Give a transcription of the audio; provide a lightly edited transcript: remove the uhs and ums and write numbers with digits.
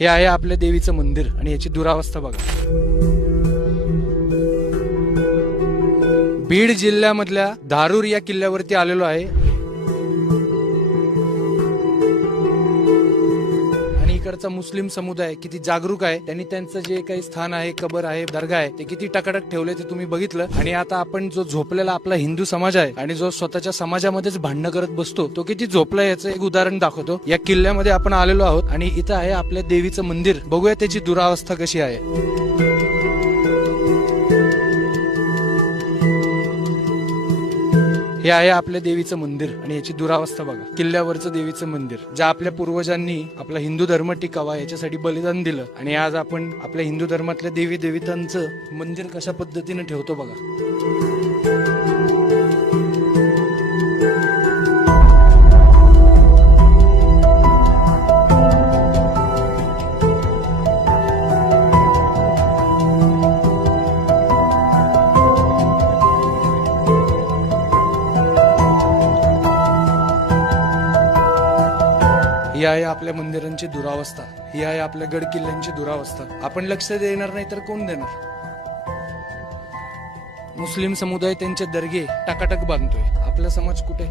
हे आहे आपल्या देवीचं मंदिर आणि याची दुरावस्था बघा. बीड जिल्ह्यामधल्या धारूर या किल्ल्यावरती आलेलो आहे आणि इकडचा मुस्लिम समुदाय किती जागरूक आहे. त्यांनी त्यांचं जे काही स्थान आहे, कबर आहे, दर्गा आहे, ते किती टकाटक ठेवले ते तुम्ही बघितलं. आणि आता आपण जो झोपलेला आपला हिंदू समाज आहे आणि जो स्वतःच्या समाजामध्येच भांडणं करत बसतो, तो किती झोपला याचं एक उदाहरण दाखवतो. या किल्ल्यामध्ये आपण आलेलो आहोत आणि इथं आहे आपल्या देवीचं मंदिर. बघूया त्याची दुरावस्था कशी आहे. हे आहे आपल्या देवीचं मंदिर आणि याची दुरावस्था बघा. किल्ल्यावरचं देवीचं मंदिर, ज्या आपल्या पूर्वजांनी आपला हिंदू धर्म टिकावा याच्यासाठी बलिदान दिलं, आणि आज आपण आपल्या हिंदू धर्मातल्या देवी देवतांचं मंदिर कशा पद्धतीने ठेवतो बघा. ही आहे आपल्या मंदिरांची दुरावस्था. ही आहे आपल्या गड किल्ल्यांची दुरावस्था. आपण लक्ष देणार नाही तर कोण देणार. मुस्लिम समुदाय त्यांचे दर्गे टाकाटक बांधतोय, आपला समाज कुठे.